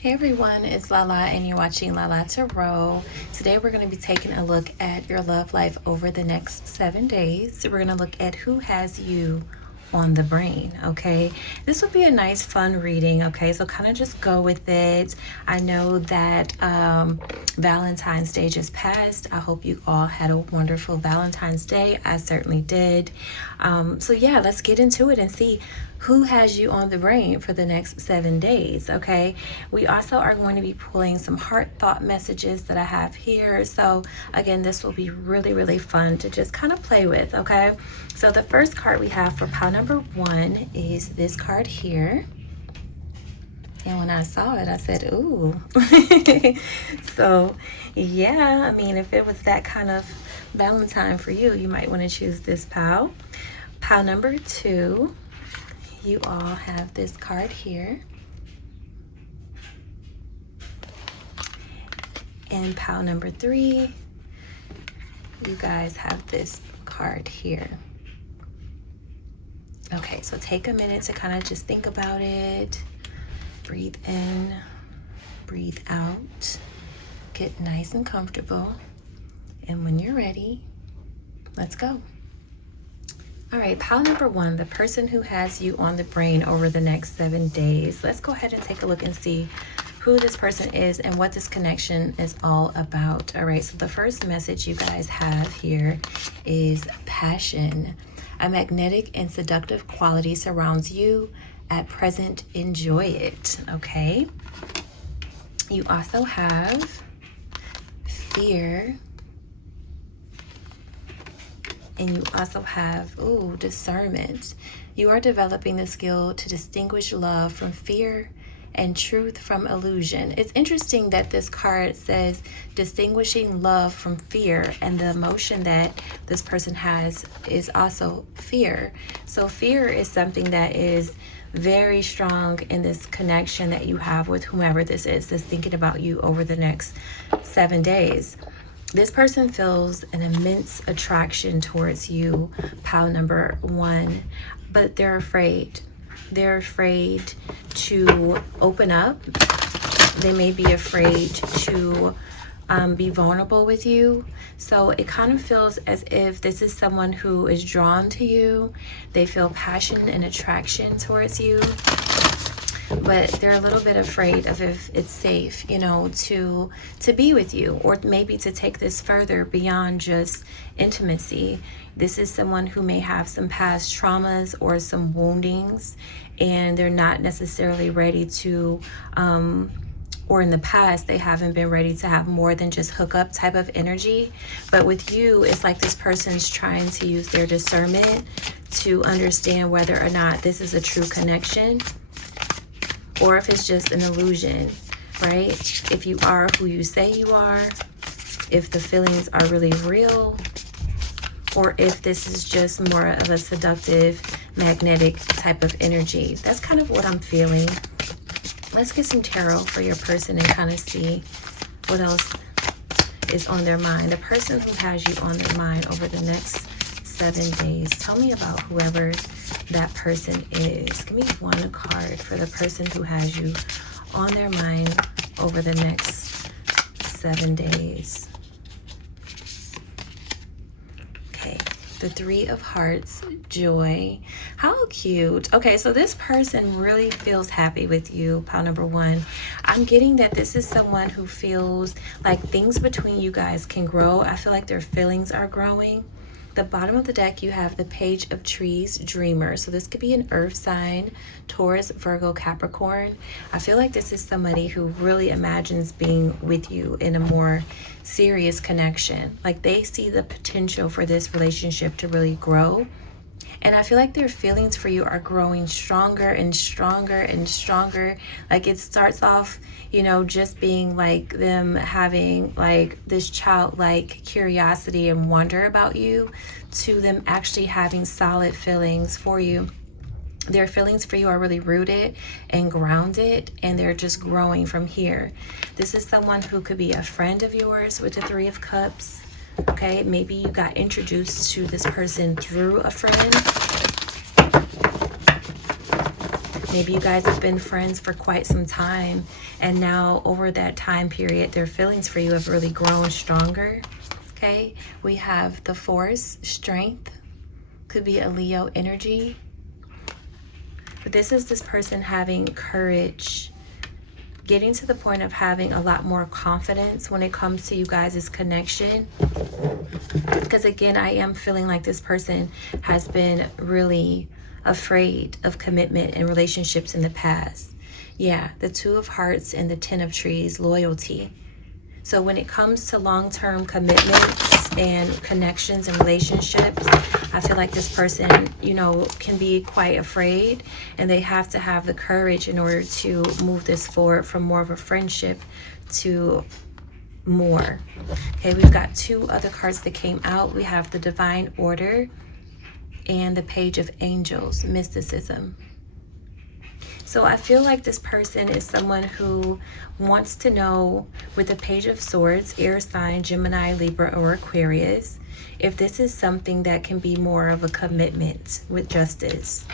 Hey everyone, it's Lala and you're watching Lala Tarot. Today we're going to be taking a look at your love life over the next 7 days. We're going to look at who has you on the brain, okay? This will be a nice fun reading, okay? So kind of just go with it. I know that Valentine's Day just passed. I hope you all had a wonderful Valentine's Day. I certainly did. So yeah, let's get into it and see who has you on the brain for the next 7 days, okay? We also are going to be pulling some heart thought messages that I have here. So again, this will be really, really fun to just kind of play with, okay? So the first card we have for pile number 1 is this card here. And when I saw it, I said, ooh. So yeah, I mean, if it was that kind of Valentine for you, you might want to choose this pile. Pile number 2. You all have this card here. And pile number 3, you guys have this card here. Okay, so take a minute to kind of just think about it. Breathe in, breathe out. Get nice and comfortable. And when you're ready, let's go. All right, pile number 1, the person who has you on the brain over the next 7 days. Let's go ahead and take a look and see who this person is and what this connection is all about. All right, so the first message you guys have here is passion. A magnetic and seductive quality surrounds you. At present, enjoy it, okay? You also have fear. And you also have, discernment. You are developing the skill to distinguish love from fear and truth from illusion. It's interesting that this card says distinguishing love from fear, and the emotion that this person has is also fear. So fear is something that is very strong in this connection that you have with whomever this is that's thinking about you over the next 7 days. This person feels an immense attraction towards you, pile number 1, but they're afraid. They're afraid to open up. They may be afraid to be vulnerable with you. So it kind of feels as if this is someone who is drawn to you. They feel passion and attraction towards you, but they're a little bit afraid of if it's safe, to be with you, or maybe to take this further beyond just intimacy. This is someone who may have some past traumas or some woundings, and they're not necessarily ready to, or in the past, they haven't been ready to have more than just hookup type of energy. But with you, it's like this person's trying to use their discernment to understand whether or not this is a true connection, or if it's just an illusion, right? If you are who you say you are, if the feelings are really real, or if this is just more of a seductive, magnetic type of energy. That's kind of what I'm feeling. Let's get some tarot for your person and kind of see what else is on their mind. The person who has you on their mind over the next 7 days. Tell me about whoever that person is. Give me one card for the person who has you on their mind over the next 7 days. Okay, the 3 of Hearts, joy. How cute. Okay, so this person really feels happy with you, pile number 1. I'm getting that this is someone who feels like things between you guys can grow. I feel like their feelings are growing. The bottom of the deck, you have the Page of Trees, Dreamer. So this could be an earth sign, Taurus, Virgo, Capricorn. I feel like this is somebody who really imagines being with you in a more serious connection. Like they see the potential for this relationship to really grow. And I feel like their feelings for you are growing stronger and stronger and stronger. Like it starts off, just being like them having like this childlike curiosity and wonder about you, to them actually having solid feelings for you. Their feelings for you are really rooted and grounded, and they're just growing from here. This is someone who could be a friend of yours with the 3 of Cups. Okay, maybe you got introduced to this person through a friend. Maybe you guys have been friends for quite some time, and now over that time period, their feelings for you have really grown stronger. Okay, we have the Force, strength, could be a Leo energy. But this is this person having courage, getting to the point of having a lot more confidence when it comes to you guys' connection. Because again, I am feeling like this person has been really afraid of commitment and relationships in the past. Yeah, the Two of Hearts and the Ten of Trees, loyalty. So when it comes to long-term commitments and connections and relationships, I feel like this person, you know, can be quite afraid, and they have to have the courage in order to move this forward from more of a friendship to more. Okay, we've got two other cards that came out. We have the Divine Order and the Page of Angels, mysticism. So I feel like this person is someone who wants to know, with the Page of Swords, air sign, Gemini, Libra, or Aquarius, if this is something that can be more of a commitment with justice.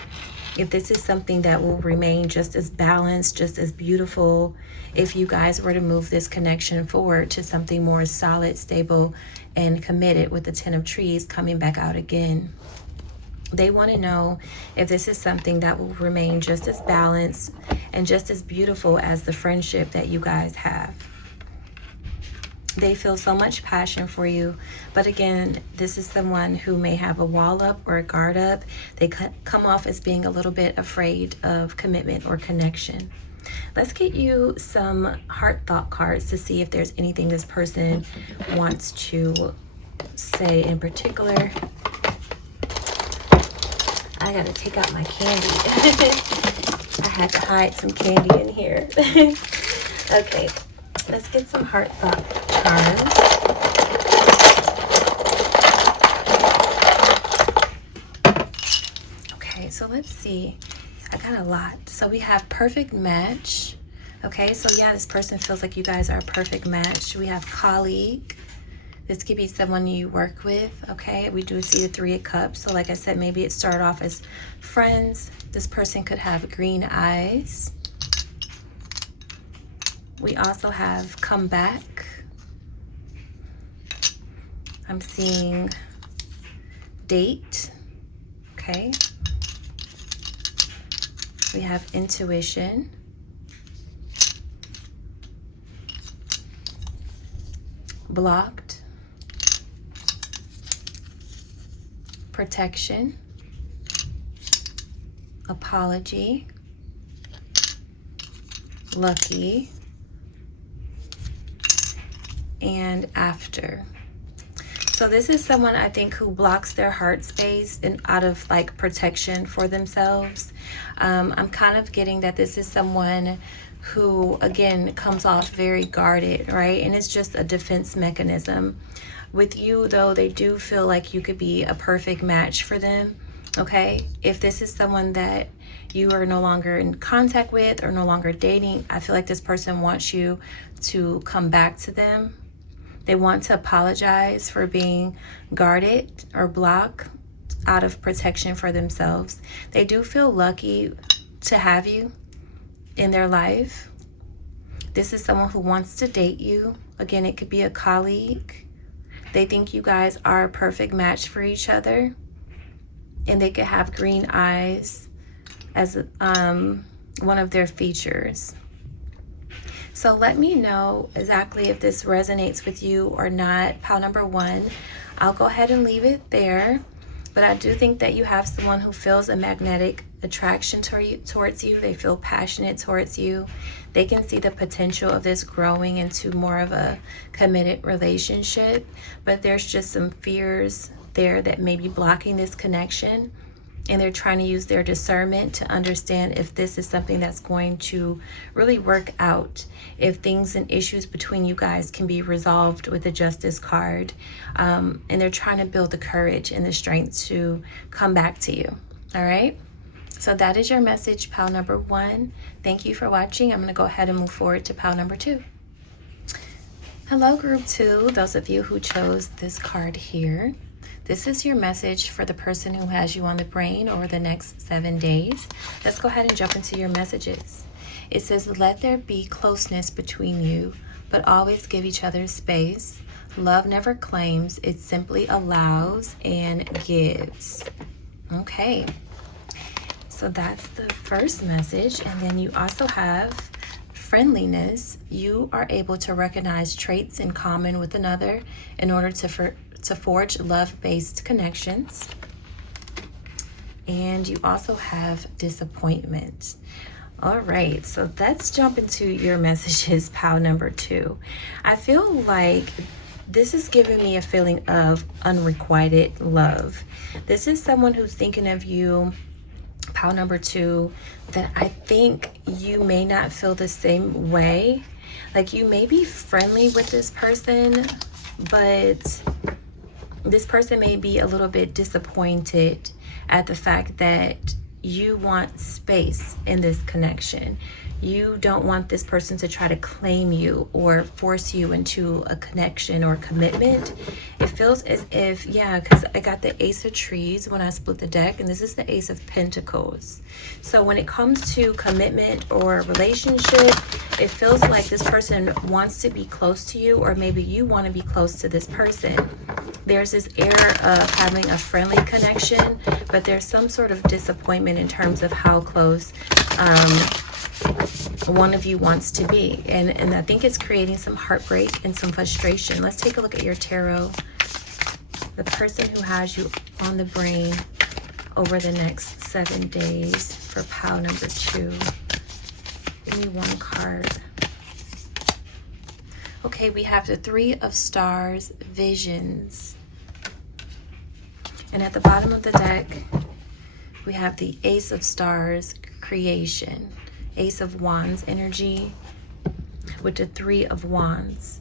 If this is something that will remain just as balanced, just as beautiful, if you guys were to move this connection forward to something more solid, stable, and committed, with the Ten of Trees coming back out again. They want to know if this is something that will remain just as balanced and just as beautiful as the friendship that you guys have. They feel so much passion for you, but again, this is someone who may have a wall up or a guard up. They come off as being a little bit afraid of commitment or connection. Let's get you some heart thought cards to see if there's anything this person wants to say in particular. I gotta take out my candy. I had to hide some candy in here. Okay, let's get some heart thought charms. Okay, so let's see. I got a lot. So we have perfect match. Okay, so yeah, this person feels like you guys are a perfect match. We have colleague. This could be someone you work with, okay? We do see the Three of Cups. So like I said, maybe it started off as friends. This person could have green eyes. We also have come back. I'm seeing date, okay? We have intuition. Blocked. Protection, apology, lucky, and after. So this is someone, I think, who blocks their heart space and out of like protection for themselves. I'm kind of getting that this is someone who, again, comes off very guarded, right? And it's just a defense mechanism. With you, though, they do feel like you could be a perfect match for them, okay? If this is someone that you are no longer in contact with or no longer dating, I feel like this person wants you to come back to them. They want to apologize for being guarded or blocked out of protection for themselves. They do feel lucky to have you in their life. This is someone who wants to date you. Again, it could be a colleague. They think you guys are a perfect match for each other, and they could have green eyes as one of their features. So let me know exactly if this resonates with you or not. Pile number one, I'll go ahead and leave it there. But I do think that you have someone who feels a magnetic attraction towards you. They feel passionate towards you. They can see the potential of this growing into more of a committed relationship. But there's just some fears there that may be blocking this connection. And they're trying to use their discernment to understand if this is something that's going to really work out, if things and issues between you guys can be resolved with the Justice card. And they're trying to build the courage and the strength to come back to you. All right? So that is your message, pile number one. Thank you for watching. I'm going to go ahead and move forward to pile number two. Hello, group two, those of you who chose this card here. This is your message for the person who has you on the brain over the next 7 days. Let's go ahead and jump into your messages. It says, let there be closeness between you, but always give each other space. Love never claims, it simply allows and gives. Okay, so that's the first message. And then you also have friendliness. You are able to recognize traits in common with another in order to forge love-based connections. And you also have disappointment. All right, so let's jump into your messages, pile number 2. I feel like this is giving me a feeling of unrequited love. This is someone who's thinking of you, pile number 2, that I think you may not feel the same way. Like, you may be friendly with this person, but this person may be a little bit disappointed at the fact that you want space in this connection. You don't want this person to try to claim you or force you into a connection or commitment. It feels as if, yeah, because I got the Ace of Trees when I split the deck, and this is the Ace of Pentacles. So when it comes to commitment or relationship, it feels like this person wants to be close to you, or maybe you want to be close to this person. There's this air of having a friendly connection, but there's some sort of disappointment in terms of how close one of you wants to be. And I think it's creating some heartbreak and some frustration. Let's take a look at your tarot. The person who has you on the brain over the next 7 days for pile number 2. Give me one card. Okay, we have the 3 of Stars, Visions. And at the bottom of the deck, we have the Ace of Stars, Creation. Ace of Wands energy with the 3 of Wands.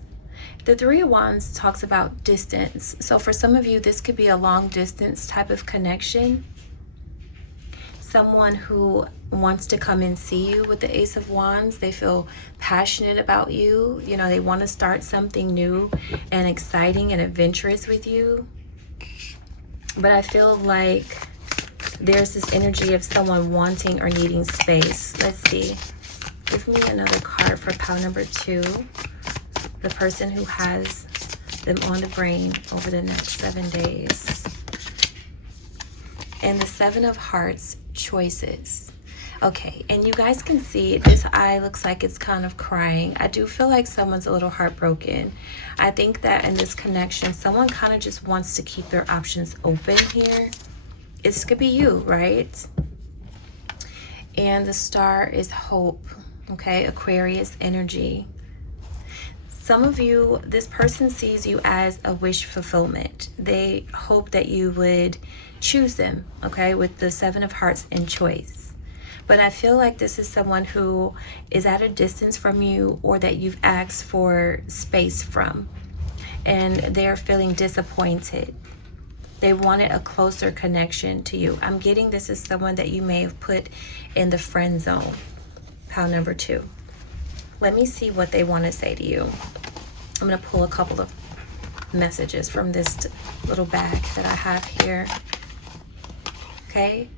The 3 of Wands talks about distance. So for some of you, this could be a long distance type of connection. Someone who wants to come and see you with the Ace of Wands. They feel passionate about you. You know, they want to start something new and exciting and adventurous with you. But I feel like there's this energy of someone wanting or needing space. Let's see. Give me another card for pile number 2. The person who has them on the brain over the next 7 days. And the 7 of Hearts, Choices. Okay, and you guys can see this eye looks like it's kind of crying. I do feel like someone's a little heartbroken. I think that in this connection, someone kind of just wants to keep their options open here. This could be you, right? And the star is hope, okay? Aquarius energy. Some of you, this person sees you as a wish fulfillment. They hope that you would choose them, okay? With the 7 of Hearts and choice. But I feel like this is someone who is at a distance from you, or that you've asked for space from. And they're feeling disappointed. They wanted a closer connection to you. I'm getting this is someone that you may have put in the friend zone. Pile number 2. Let me see what they want to say to you. I'm going to pull a couple of messages from this little bag that I have here. Okay.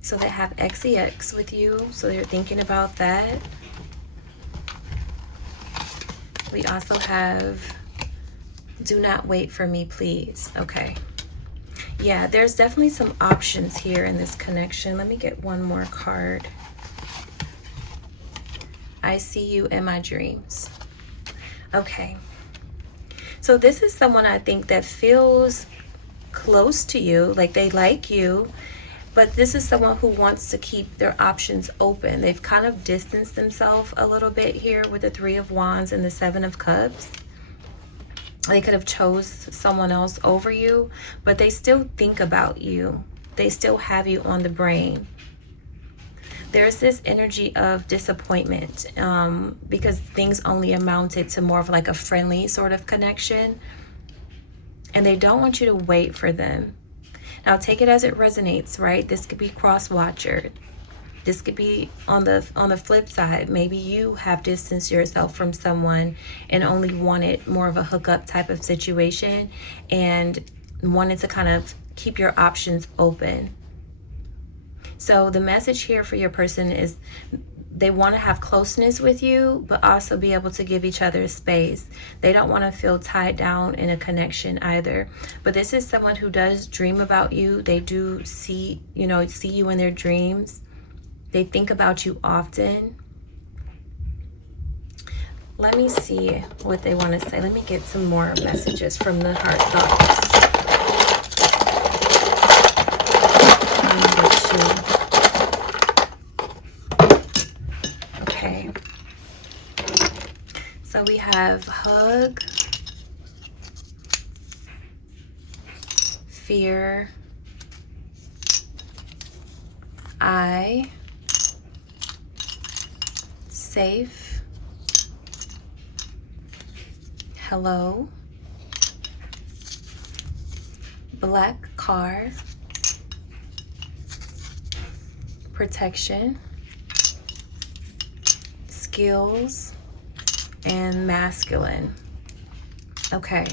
So they have XEX with you. So they're thinking about that. We also have do not wait for me, please. Okay. Yeah, there's definitely some options here in this connection. Let me get one more card. I see you in my dreams. Okay. So this is someone I think that feels close to you, like they like you, but this is someone who wants to keep their options open. They've kind of distanced themselves a little bit here with the 3 of Wands and the 7 of Cups. They could have chose someone else over you, but they still think about you. They still have you on the brain. There's this energy of disappointment because things only amounted to more of like a friendly sort of connection. And they don't want you to wait for them. Now take it as it resonates, right? This could be cross-watcher. This could be on the flip side. Maybe you have distanced yourself from someone and only wanted more of a hookup type of situation, and wanted to kind of keep your options open. So the message here for your person is they want to have closeness with you, but also be able to give each other space. They don't want to feel tied down in a connection either. But this is someone who does dream about you. They do see you in their dreams. They think about you often. Let me see what they want to say. Let me get some more messages from the heart thoughts. Okay. So we have hug, fear, I, safe, hello, black car, protection, skills, and masculine. Okay,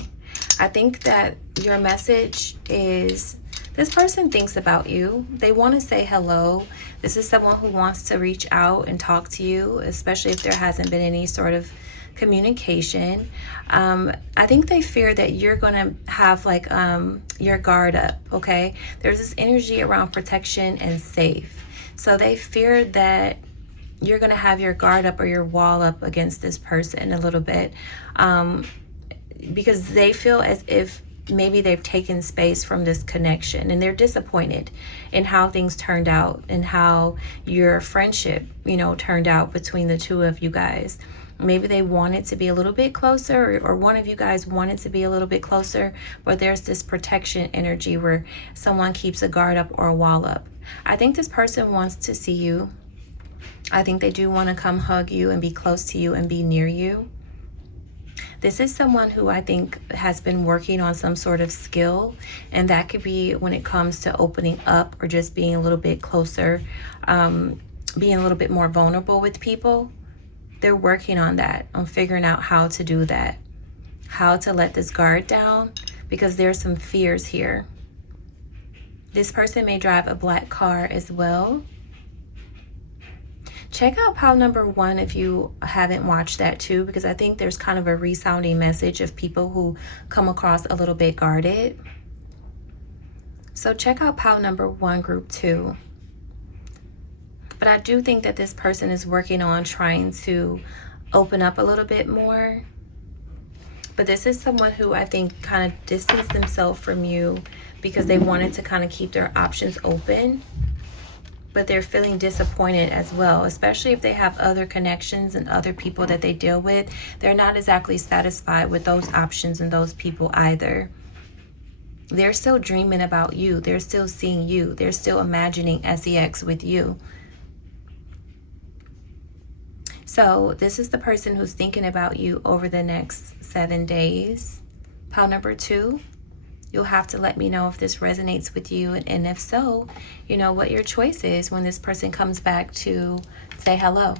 I think that your message is this person thinks about you. They want to say hello. This is someone who wants to reach out and talk to you, especially if there hasn't been any sort of communication. I think they fear that you're going to have like your guard up, okay? There's this energy around protection and safe. So they fear that you're going to have your guard up or your wall up against this person a little bit, because they feel as if maybe they've taken space from this connection, and they're disappointed in how things turned out and how your friendship, turned out between the two of you guys. Maybe they wanted to be a little bit closer, or one of you guys wanted to be a little bit closer, but there's this protection energy where someone keeps a guard up or a wall up. I think this person wants to see you. I think they do want to come hug you and be close to you and be near you. This is someone who I think has been working on some sort of skill, and that could be when it comes to opening up or just being a little bit closer, being a little bit more vulnerable with people. They're working on that, on figuring out how to do that, how to let this guard down, because there's some fears here. This person may drive a black car as well. Check out pile number 1 if you haven't watched that too, because I think there's kind of a resounding message of people who come across a little bit guarded. So check out pile number 1, group 2. But I do think that this person is working on trying to open up a little bit more. But this is someone who I think kind of distanced themselves from you because they wanted to kind of keep their options open. But they're feeling disappointed as well, especially if they have other connections and other people that they deal with. They're not exactly satisfied with those options and those people either. They're still dreaming about you. They're still seeing you. They're still imagining sex with you. So this is the person who's thinking about you over the next 7 days. Pile number 2. You'll have to let me know if this resonates with you, and if so, what your choice is when this person comes back to say hello.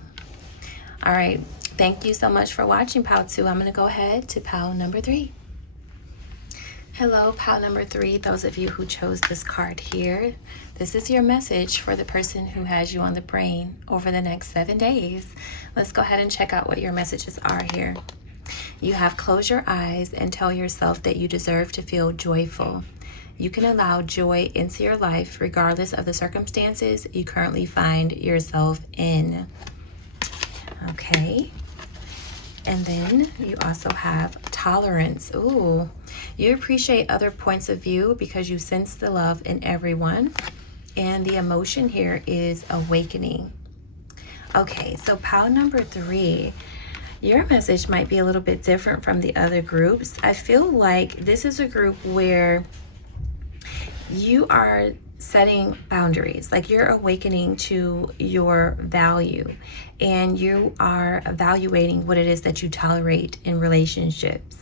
All right, thank you so much for watching pile 2. I'm going to go ahead to pile number 3. Hello, pile number 3, those of you who chose this card here. This is your message for the person who has you on the brain over the next 7 days. Let's go ahead and check out what your messages are here. You have close your eyes and tell yourself that you deserve to feel joyful. You can allow joy into your life regardless of the circumstances you currently find yourself in. Okay. And then you also have tolerance. Ooh, you appreciate other points of view because you sense the love in everyone. And the emotion here is awakening. Okay, so pile number 3. Your message might be a little bit different from the other groups. I feel like this is a group where you are setting boundaries, like you're awakening to your value, and you are evaluating what it is that you tolerate in relationships.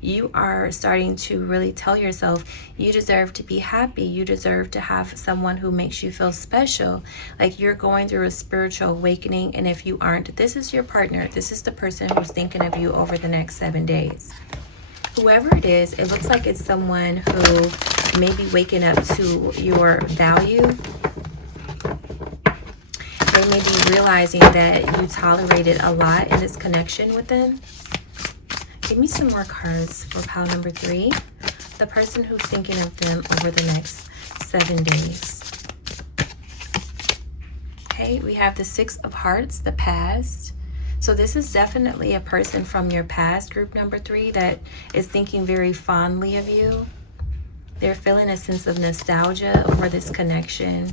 You are starting to really tell yourself you deserve to be happy. You deserve to have someone who makes you feel special. Like you're going through a spiritual awakening. And if you aren't, this is your partner. This is the person who's thinking of you over the next 7 days. Whoever it is, it looks like it's someone who may be waking up to your value. They may be realizing that you tolerated a lot in this connection with them. Give me some more cards for pile number 3. The person who's thinking of them over the next 7 days. Okay, we have the 6 of Hearts, the past. So this is definitely a person from your past, group number 3, that is thinking very fondly of you. They're feeling a sense of nostalgia over this connection,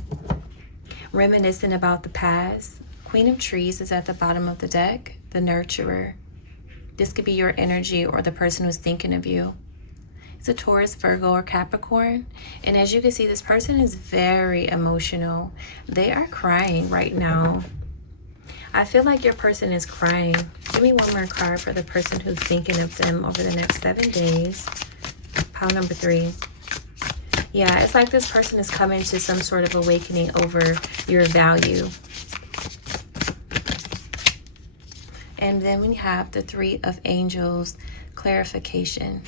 reminiscing about the past. Queen of Trees is at the bottom of the deck, the nurturer. This could be your energy or the person who's thinking of you. It's a Taurus, Virgo, or Capricorn. And as you can see, this person is very emotional. They are crying right now. I feel like your person is crying. Give me one more card for the person who's thinking of them over the next 7 days. Pile number 3. Yeah, it's like this person is coming to some sort of awakening over your value. And then we have the 3 of Angels, clarification.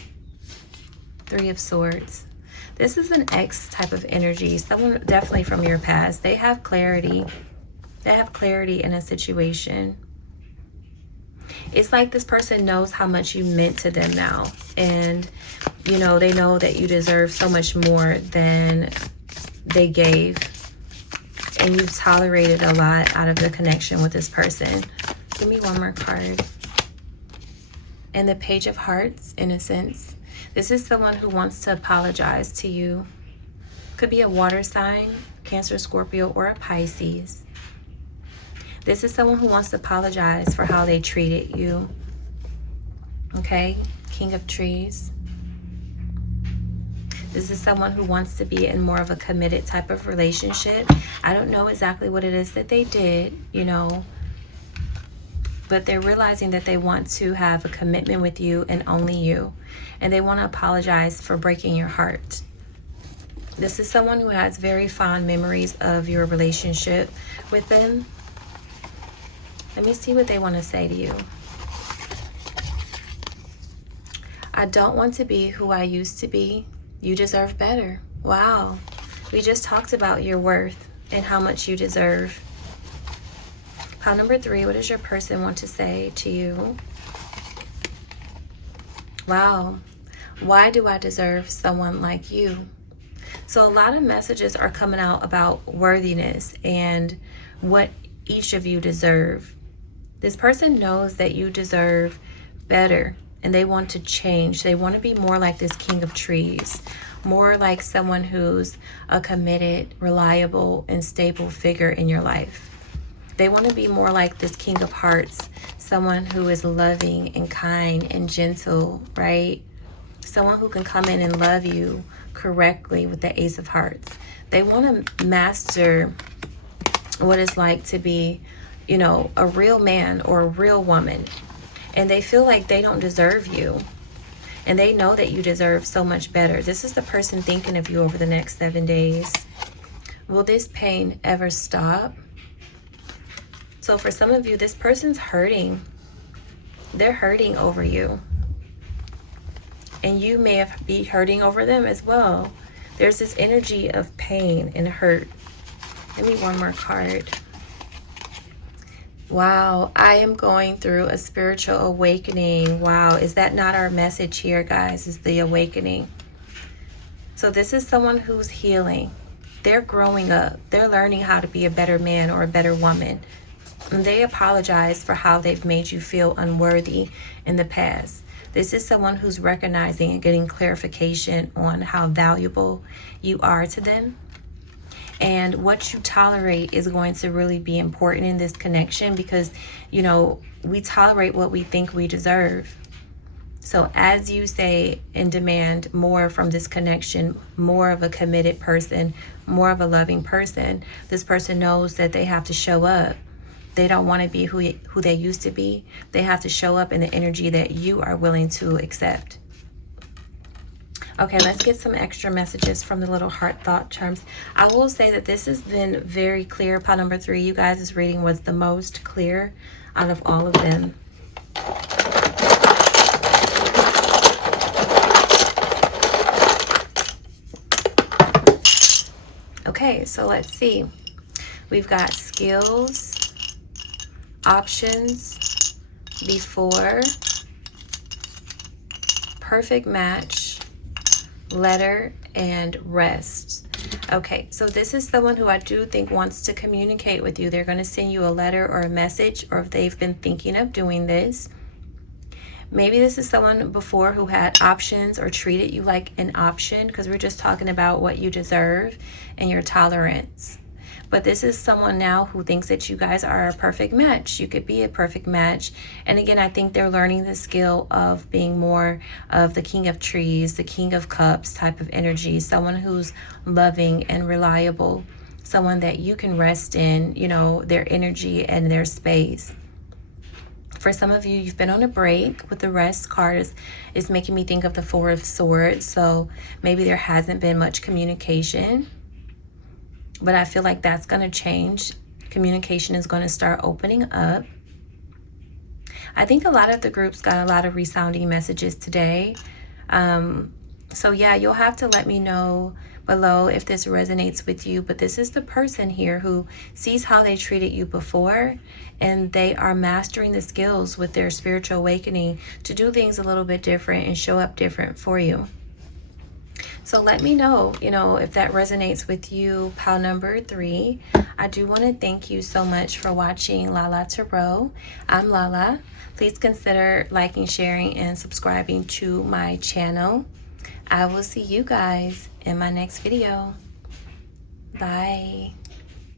3 of Swords. This is an X type of energy. Someone definitely from your past. They have clarity. They have clarity in a situation. It's like this person knows how much you meant to them now. And, you know, they know that you deserve so much more than they gave. And you've tolerated a lot out of the connection with this person. Give me one more card. And the Page of Hearts, Innocence. This is someone who wants to apologize to you. Could be a water sign, Cancer, Scorpio, or a Pisces. This is someone who wants to apologize for how they treated you. Okay, King of Trees. This is someone who wants to be in more of a committed type of relationship. I don't know exactly what it is that they did, you know, but they're realizing that they want to have a commitment with you and only you. And they want to apologize for breaking your heart. This is someone who has very fond memories of your relationship with them. Let me see what they want to say to you. I don't want to be who I used to be. You deserve better. Wow. We just talked about your worth and how much you deserve. Pile number 3, what does your person want to say to you? Wow. Why do I deserve someone like you? So a lot of messages are coming out about worthiness and what each of you deserve. This person knows that you deserve better and they want to change. They want to be more like this King of Trees, more like someone who's a committed, reliable, and stable figure in your life. They want to be more like this King of Hearts, someone who is loving and kind and gentle, right? Someone who can come in and love you correctly with the Ace of Hearts. They want to master what it's like to be, you know, a real man or a real woman. And they feel like they don't deserve you. And they know that you deserve so much better. This is the person thinking of you over the next 7 days. Will this pain ever stop? So for some of you, this person's hurting. They're hurting over you. And you may be hurting over them as well. There's this energy of pain and hurt. Give me one more card. Wow, I am going through a spiritual awakening. Wow, is that not our message here, guys? Is the awakening. So this is someone who's healing. They're growing up. They're learning how to be a better man or a better woman. And they apologize for how they've made you feel unworthy in the past. This is someone who's recognizing and getting clarification on how valuable you are to them. And what you tolerate is going to really be important in this connection because, you know, we tolerate what we think we deserve. So as you say and demand more from this connection, more of a committed person, more of a loving person, this person knows that they have to show up. They don't want to be who they used to be. They have to show up in the energy that you are willing to accept. Okay, let's get some extra messages from the little heart thought charms. I will say that this has been very clear. Pile number 3, you guys' reading was the most clear out of all of them. Okay, so let's see. We've got skills, options, before, perfect match, letter, and rest. Okay, so this is someone who I do think wants to communicate with you. They're going to send you a letter or a message, or if they've been thinking of doing this. Maybe this is someone before who had options or treated you like an option, because we're just talking about what you deserve and your tolerance. But this is someone now who thinks that you guys are a perfect match. You could be a perfect match. And again, I think they're learning the skill of being more of the king of trees, the king of cups type of energy, someone who's loving and reliable, someone that you can rest in, you know, their energy and their space. For some of you, you've been on a break. With the rest card is making me think of the Four of Swords. So maybe there hasn't been much communication, but I feel like that's going to change. Communication is going to start opening up. I think a lot of the groups got a lot of resounding messages today. So yeah, you'll have to let me know below if this resonates with you. But this is the person here who sees how they treated you before, and they are mastering the skills with their spiritual awakening to do things a little bit different and show up different for you. So let me know, you know, if that resonates with you, pile number 3. I do want to thank you so much for watching Lala Tarot. I'm Lala. Please consider liking, sharing, and subscribing to my channel. I will see you guys in my next video. Bye.